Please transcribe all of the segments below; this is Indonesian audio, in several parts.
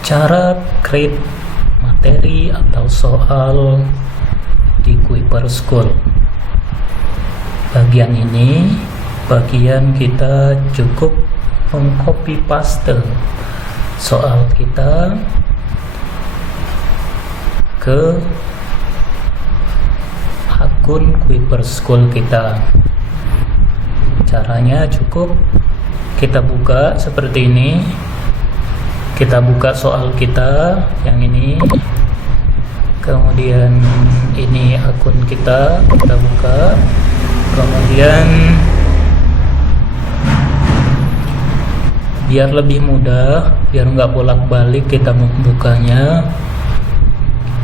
Cara create materi atau soal di Kuiper School. Bagian ini bagian kita cukup mengcopy paste soal kita ke akun Kuiper School kita. Caranya cukup kita buka seperti ini. Kita buka soal kita yang ini, kemudian ini akun kita buka, kemudian biar lebih mudah, biar nggak bolak-balik kita membukanya,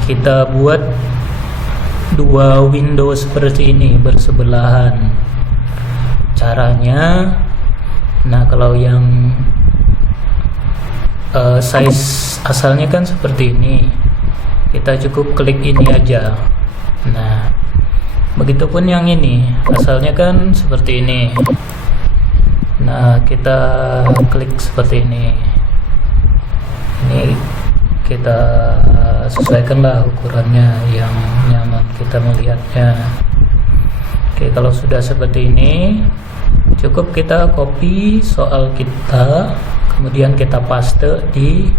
kita buat dua window seperti ini bersebelahan. Caranya, nah kalau yang size asalnya kan seperti ini, kita cukup klik ini aja. Nah, begitupun yang ini asalnya kan seperti ini. Nah, kita klik seperti ini. Ini kita sesuaikanlah ukurannya yang nyaman kita melihatnya. Oke, kalau sudah seperti ini, cukup kita copy soal kita, kemudian kita paste di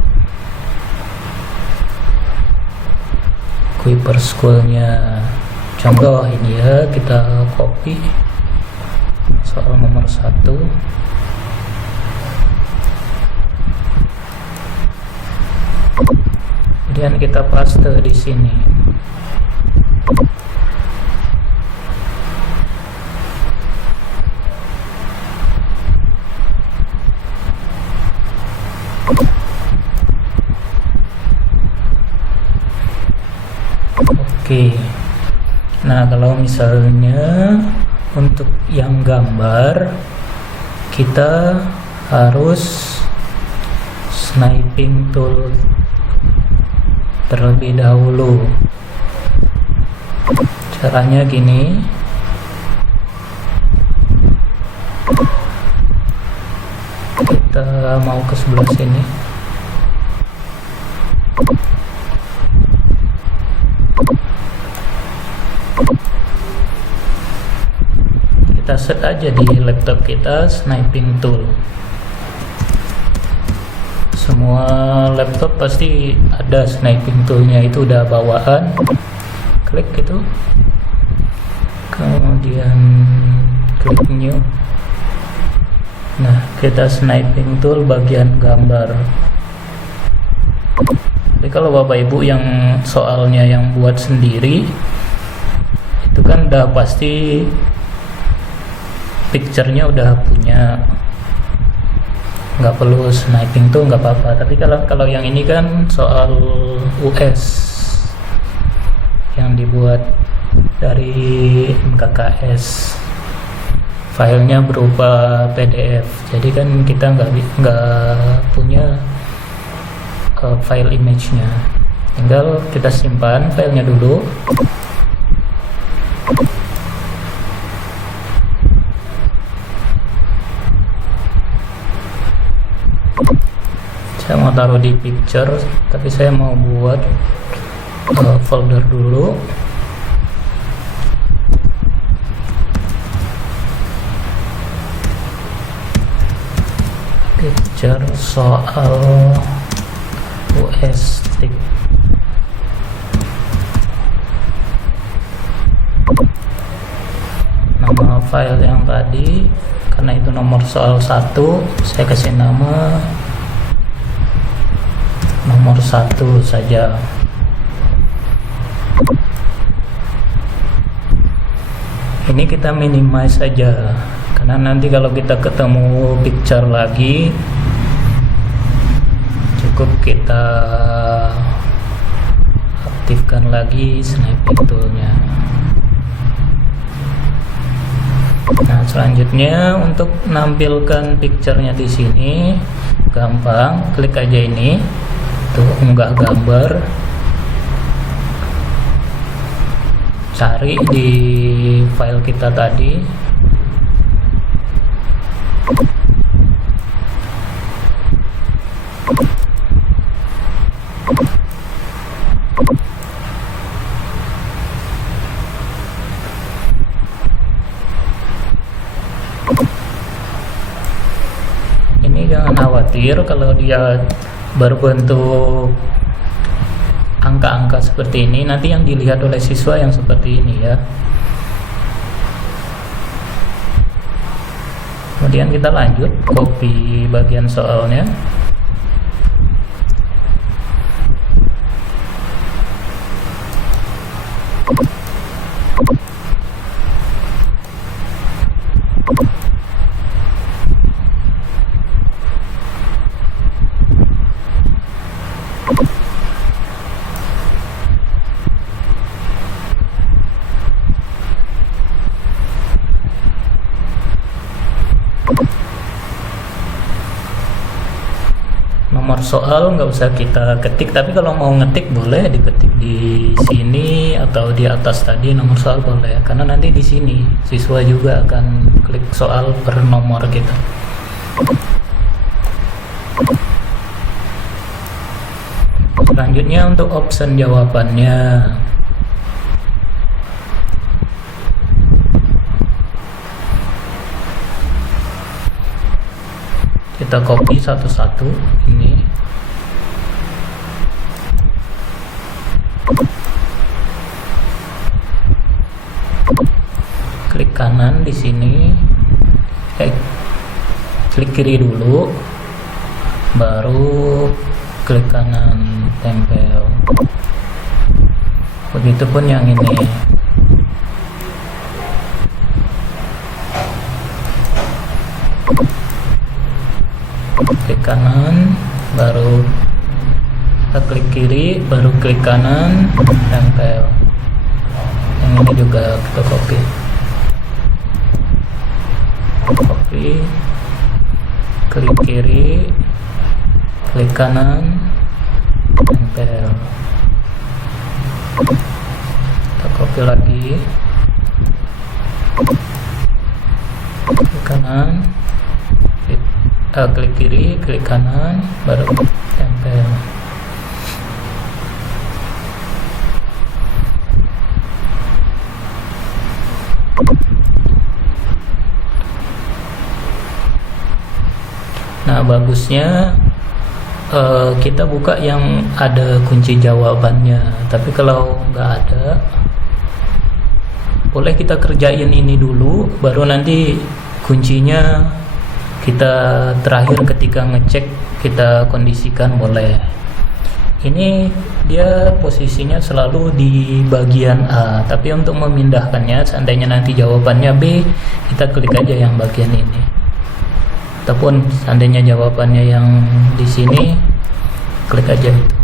Kuiper School-nya. Contoh ini ya, kita copy soal nomor 1. Kemudian kita paste di sini. Oke. Nah, kalau misalnya untuk yang gambar, kita harus sniping tool terlebih dahulu. Caranya gini. Kita mau ke sebelah sini. Kita set aja di laptop kita sniping tool. Semua laptop pasti ada sniping toolnya, itu udah bawaan. Klik gitu, kemudian klik new. Nah, kita sniping tool bagian gambar. Tapi kalau bapak ibu yang soalnya yang buat sendiri, itu kan udah pasti picture-nya udah punya, nggak perlu sniping tuh nggak apa-apa. Tapi kalau yang ini kan soal US yang dibuat dari MKKS, filenya berupa PDF, jadi kan kita nggak punya file image-nya. Tinggal kita simpan filenya dulu. Saya mau taruh di picture, tapi saya mau buat folder dulu. Picture soal US stick. Nama file yang tadi, karena itu nomor soal 1, saya kasih nama nomor 1 saja. Ini kita minimize saja, karena nanti kalau kita ketemu picture lagi, cukup kita aktifkan lagi sniping toolnya. Nah, selanjutnya untuk menampilkan picture-nya di sini gampang, klik aja ini. Tuh, unggah gambar, cari di file kita tadi, akhir kalau dia berbentuk angka-angka seperti ini, nanti yang dilihat oleh siswa yang seperti ini ya. Kemudian kita lanjut copy bagian soalnya. Nomor soal nggak usah kita ketik, tapi kalau mau ngetik boleh diketik di sini atau di atas tadi nomor soal boleh, karena nanti di sini siswa juga akan klik soal per nomor gitu. Selanjutnya untuk option jawabannya, kita copy satu-satu ini. Klik kanan di sini, klik kiri dulu, baru klik kanan tempel. Begitupun yang ini. Klik kanan, baru kita klik kiri, baru klik kanan, tempel. Yang ini juga kita copy, klik kiri, klik kanan, tempel. Kita copy lagi, klik kanan, klik kiri, klik kanan, baru tempel. Nah, bagusnya kita buka yang ada kunci jawabannya, tapi kalau nggak ada, boleh kita kerjain ini dulu, baru nanti kuncinya kita terakhir ketika ngecek kita kondisikan boleh. Ini dia posisinya selalu di bagian A, tapi untuk memindahkannya, seandainya nanti jawabannya B, kita klik aja yang bagian ini. Ataupun seandainya jawabannya yang di sini, klik aja itu.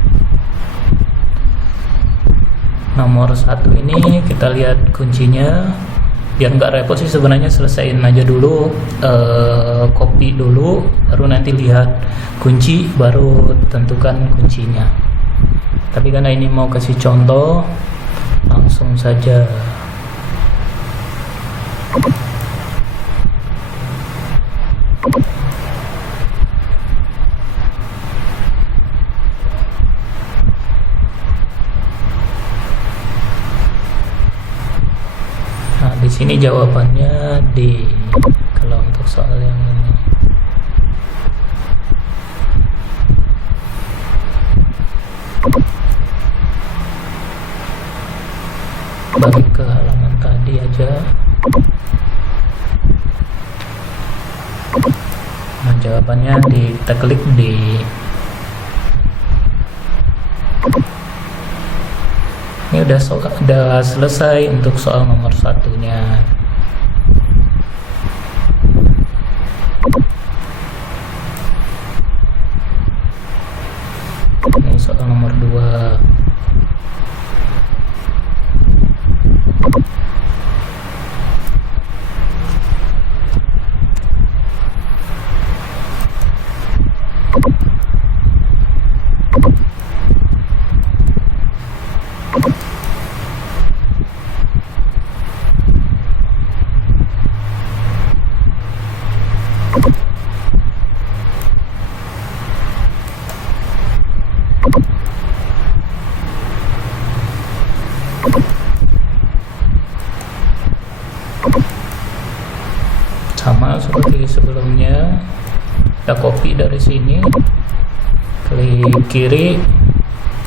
Nomor 1 ini kita lihat kuncinya. Biar nggak repot sih sebenarnya, selesaiin aja dulu, copy dulu, baru nanti lihat kunci, baru tentukan kuncinya. Tapi karena ini mau kasih contoh, langsung saja. Di sini jawabannya D kalau untuk soal yang ini. Balik ke halaman tadi aja. Nah, jawabannya kita klik D. Ini udah selesai untuk soal nomor 1-nya. Ini soal nomor 2. Sama seperti sebelumnya, kita copy dari sini, klik kiri,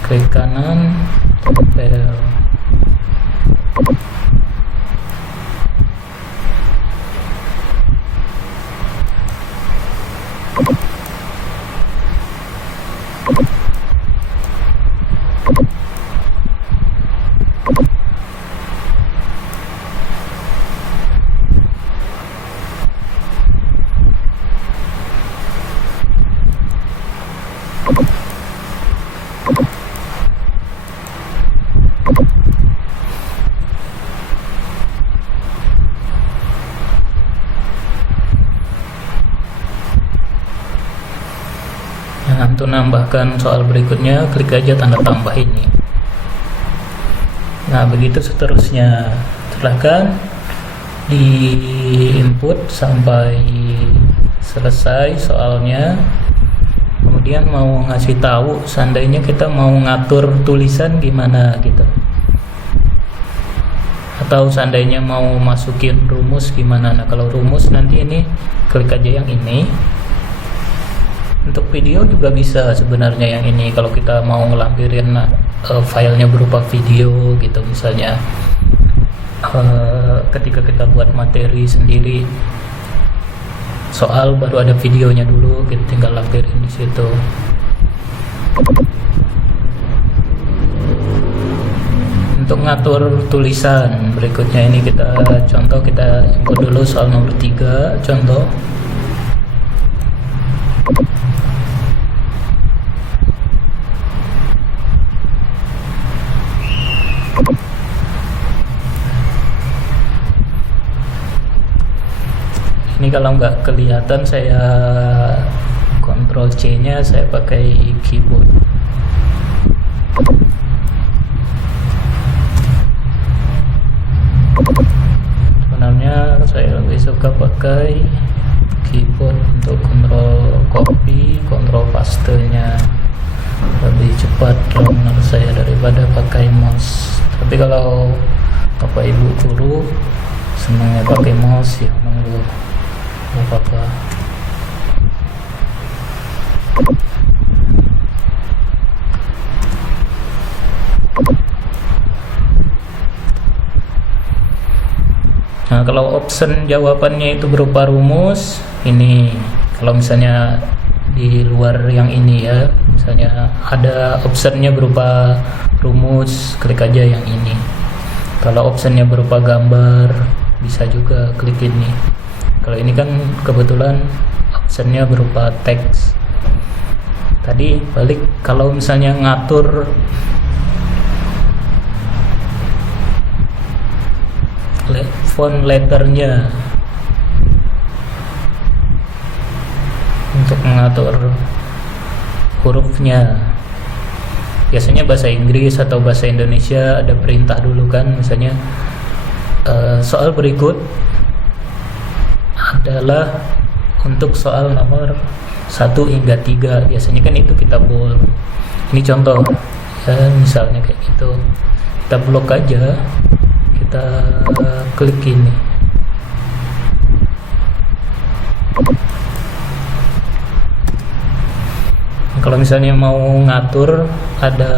klik kanan, tempel. Nah, untuk nambahkan soal berikutnya, klik aja tanda tambah ini. Nah, begitu seterusnya. Silahkan di input sampai selesai soalnya. Kemudian mau ngasih tahu, seandainya kita mau ngatur tulisan gimana gitu, atau seandainya mau masukin rumus gimana. Nah, kalau rumus nanti ini klik aja yang ini. Untuk video juga bisa sebenarnya yang ini, kalau kita mau ngelampirin filenya berupa video gitu, misalnya ketika kita buat materi sendiri soal baru ada videonya dulu, kita tinggal lampirin di situ. Untuk ngatur tulisan berikutnya ini kita contoh, kita input dulu soal nomor 3 contoh. Ini kalau nggak kelihatan, saya Ctrl C nya saya pakai keyboard. Sebenarnya saya lebih suka pakai keyboard untuk kontrol copy, kontrol paste nya lebih cepat menurut saya daripada pakai mouse. Tapi kalau bapak ibu guru senangnya pakai mouse, ya monggo, nggak apa-apa. Nah, kalau option jawabannya itu berupa rumus, ini kalau misalnya di luar yang ini ya, misalnya ada optionnya berupa rumus, klik aja yang ini. Kalau optionnya berupa gambar, bisa juga klik ini. Kalau ini kan kebetulan optionnya berupa teks. Tadi balik, kalau misalnya ngatur font letternya, untuk mengatur hurufnya, biasanya bahasa Inggris atau bahasa Indonesia ada perintah dulu kan, misalnya soal berikut adalah untuk soal nomor 1 hingga 3, biasanya kan itu kita bold. Ini contoh ya, misalnya kayak gitu, kita blok aja, kita klik ini. Kalau misalnya mau ngatur ada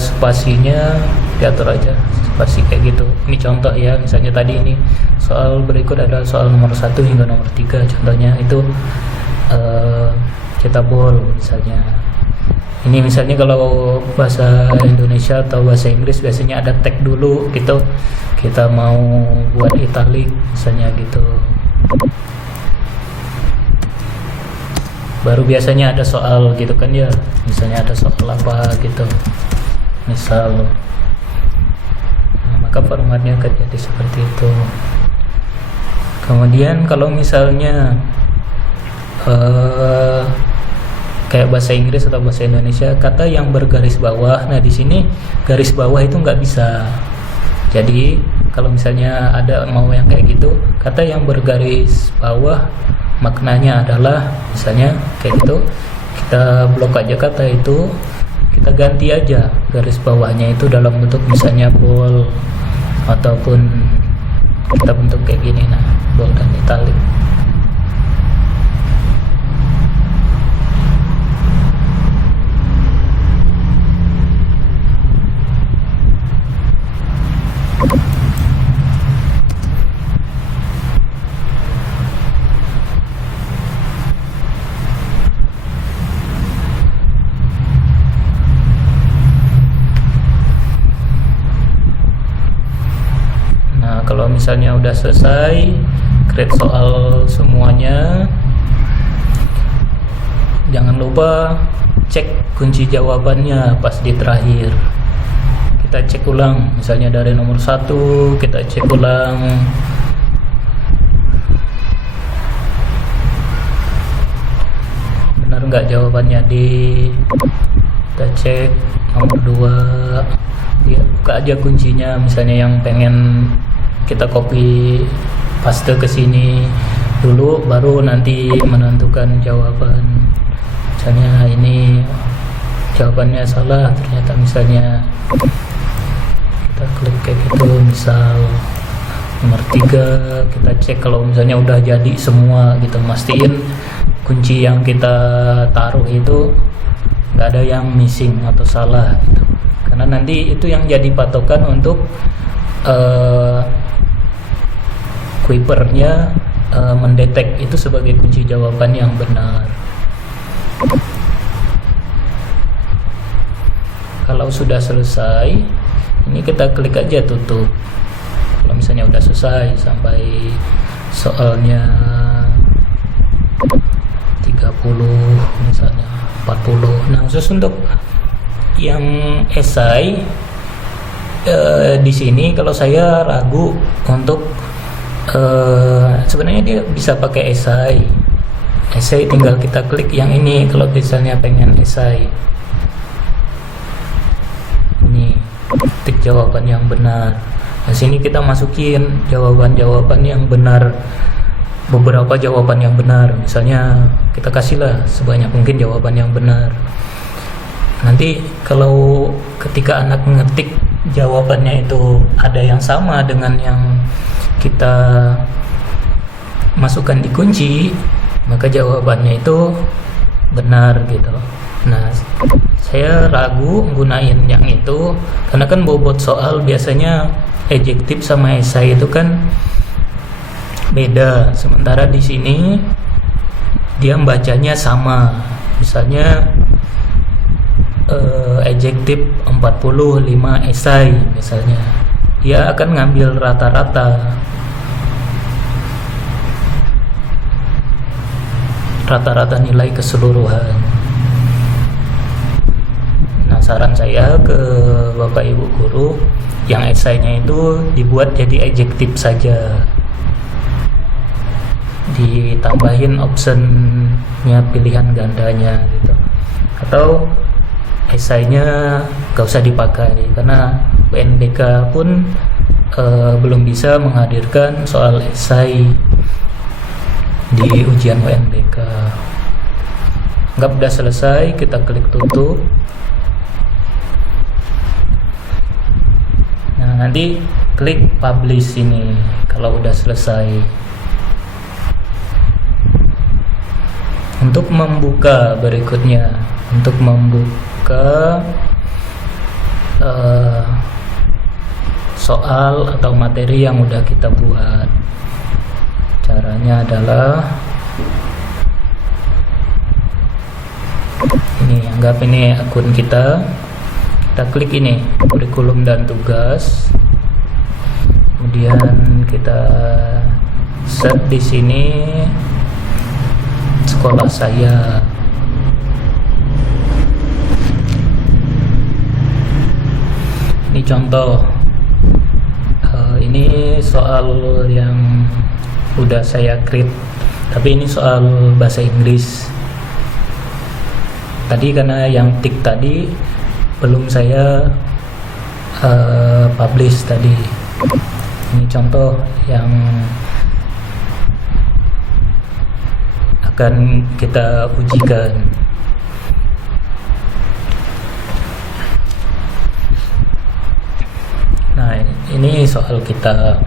spasinya, diatur aja spasi kayak gitu. Ini contoh ya, misalnya tadi ini soal berikut adalah soal nomor 1 hingga nomor 3, contohnya itu kita bold misalnya. Ini misalnya kalau bahasa Indonesia atau bahasa Inggris biasanya ada tag dulu gitu, kita mau buat italic misalnya gitu, baru biasanya ada soal gitu kan ya, misalnya ada soal apa gitu misal. Nah, maka formatnya akan jadi seperti itu. Kemudian kalau misalnya kayak bahasa Inggris atau bahasa Indonesia, kata yang bergaris bawah, nah di sini garis bawah itu nggak bisa. Jadi kalau misalnya ada mau yang kayak gitu, kata yang bergaris bawah maknanya adalah misalnya kayak gitu, kita blok aja kata itu, kita ganti aja garis bawahnya itu dalam bentuk misalnya bold, ataupun kita bentuk kayak gini, nah bold dan italic. Nah, kalau misalnya udah selesai create soal semuanya, jangan lupa cek kunci jawabannya pas di terakhir. Kita cek ulang, misalnya dari nomor 1 kita cek ulang. Benar nggak jawabannya D? Kita cek nomor 2. Ya, buka aja kuncinya, misalnya yang pengen kita copy paste ke sini dulu, baru nanti menentukan jawaban. Misalnya ini jawabannya salah, ternyata misalnya kita klik kayak gitu, misal nomor 3 kita cek kalau misalnya udah jadi semua gitu, mastiin kunci yang kita taruh itu nggak ada yang missing atau salah gitu. Karena nanti itu yang jadi patokan untuk Kuipernya mendetek itu sebagai kunci jawaban yang benar. Kalau sudah selesai, ini kita klik aja tutup. Kalau misalnya udah selesai sampai soalnya 30 misalnya 40. Nah, khusus untuk yang esai di sini kalau saya ragu untuk sebenarnya dia bisa pakai esai tinggal kita klik yang ini. Kalau misalnya pengen esai, ini ketik jawaban yang benar. Nah, sini kita masukin jawaban-jawaban yang benar, beberapa jawaban yang benar. Misalnya kita kasihlah sebanyak mungkin jawaban yang benar. Nanti kalau ketika anak ngetik jawabannya itu ada yang sama dengan yang kita masukkan di kunci, maka jawabannya itu benar gitu. Nah, saya ragu gunain yang itu karena kan bobot soal biasanya adjektif sama esai itu kan beda. Sementara di sini dia membacanya sama. Misalnya adjektif 45, esai misalnya, dia akan ngambil rata-rata nilai keseluruhan. Nah, saran saya ke Bapak Ibu guru, yang esainya itu dibuat jadi adjektif saja, ditambahin optionnya pilihan gandanya gitu. Atau esainya gak usah dipakai karena UNBK pun belum bisa menghadirkan soal esai di ujian UNBK. Anggap udah selesai, kita klik tutup. Nah, nanti klik publish ini kalau udah selesai. Untuk membuka berikutnya, untuk membuka soal atau materi yang udah kita buat, caranya adalah ini. Anggap ini akun kita klik ini kurikulum dan tugas, kemudian kita set di sini sekolah saya. Ini contoh, ini soal yang udah saya create, tapi ini soal bahasa Inggris. Tadi karena yang tik tadi belum saya publish tadi. Ini contoh yang akan kita ujikan. Nah, ini soal kita.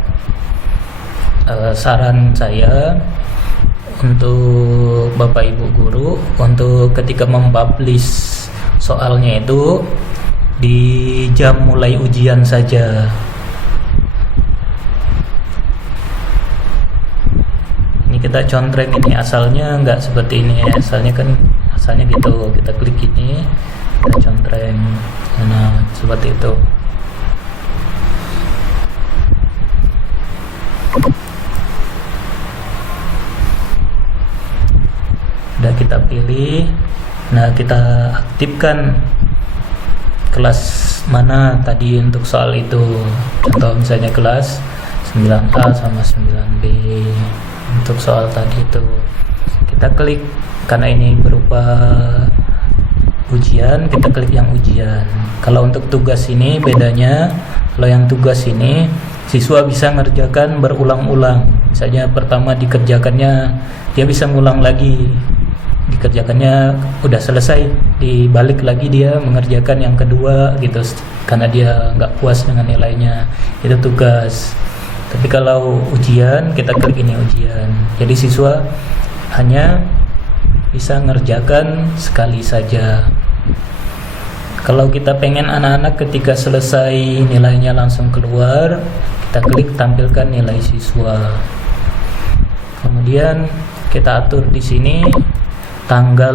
Saran saya untuk Bapak Ibu guru, untuk ketika mempublish soalnya itu di jam mulai ujian saja. kita contreng ini, asalnya nggak seperti ini. Asalnya gitu, kita klik ini, kita contreng, nah seperti itu. Udah kita pilih, nah kita aktifkan kelas mana tadi untuk soal itu. Contoh misalnya kelas 9A sama 9B untuk soal tadi itu. Kita klik, karena ini berupa ujian, kita klik yang ujian. Kalau untuk tugas ini bedanya, kalau yang tugas ini siswa bisa ngerjakan berulang-ulang. Misalnya pertama dikerjakannya, dia bisa ngulang lagi, dikerjakannya udah selesai, dibalik lagi dia mengerjakan yang kedua gitu, karena dia nggak puas dengan nilainya. Itu tugas. Tapi kalau ujian, kita klik ini ujian, jadi siswa hanya bisa ngerjakan sekali saja. Kalau kita pengen anak-anak ketika selesai nilainya langsung keluar, kita klik tampilkan nilai siswa. Kemudian kita atur di sini tanggal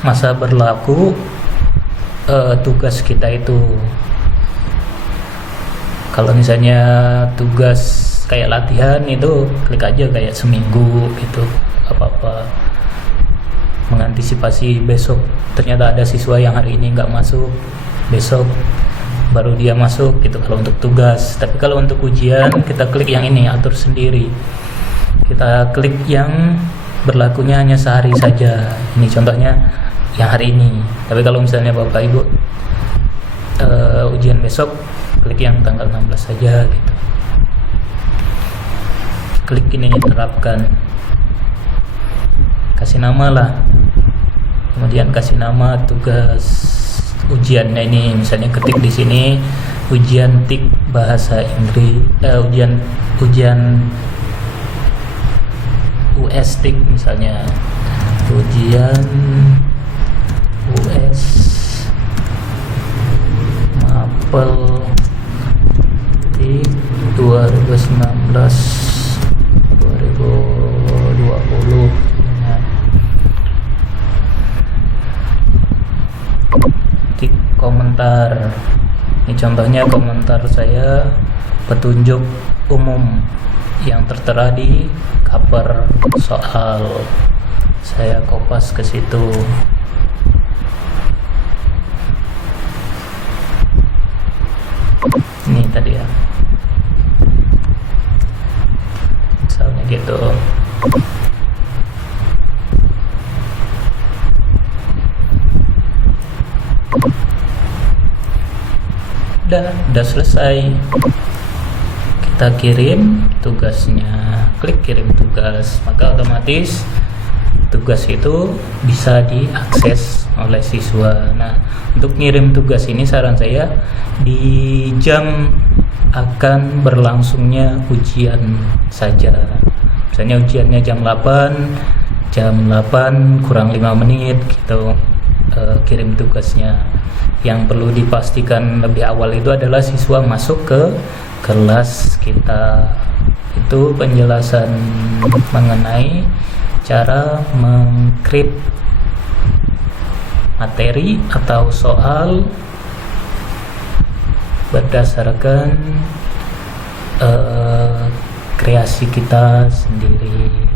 masa berlaku tugas kita itu. Kalau misalnya tugas kayak latihan itu klik aja kayak seminggu gitu, apa-apa, mengantisipasi besok ternyata ada siswa yang hari ini nggak masuk, besok baru dia masuk gitu kalau untuk tugas. Tapi kalau untuk ujian kita klik yang ini, atur sendiri, kita klik yang berlakunya hanya sehari saja. Ini contohnya yang hari ini. Tapi kalau misalnya Bapak Ibu ujian besok, klik yang tanggal 16 saja gitu. Klik ini, terapkan, kasih nama lah, kemudian kasih nama tugas ujiannya ini. Misalnya ketik di sini ujian TIK bahasa Inggris, ujian US TIK misalnya, ujian US Mapel TIK 2019-2020. Tik komentar. Ini contohnya komentar saya, petunjuk umum yang tertera di cover soal. Saya kopas ke situ. Ini tadi ya, misalnya gitu. Udah selesai, kita kirim tugasnya, klik kirim tugas, maka otomatis tugas itu bisa diakses oleh siswa. Nah, untuk ngirim tugas ini saran saya di jam akan berlangsungnya ujian saja. Misalnya ujiannya jam 8 kurang 5 menit gitu, kirim tugasnya. Yang perlu dipastikan lebih awal itu adalah siswa masuk ke kelas kita. Itu penjelasan mengenai cara mengkrip materi atau soal berdasarkan kreasi kita sendiri,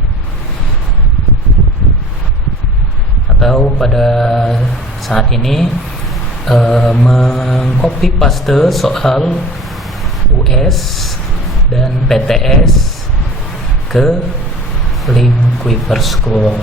atau pada saat ini mengcopy paste soal US dan PTS ke link Kuiper School.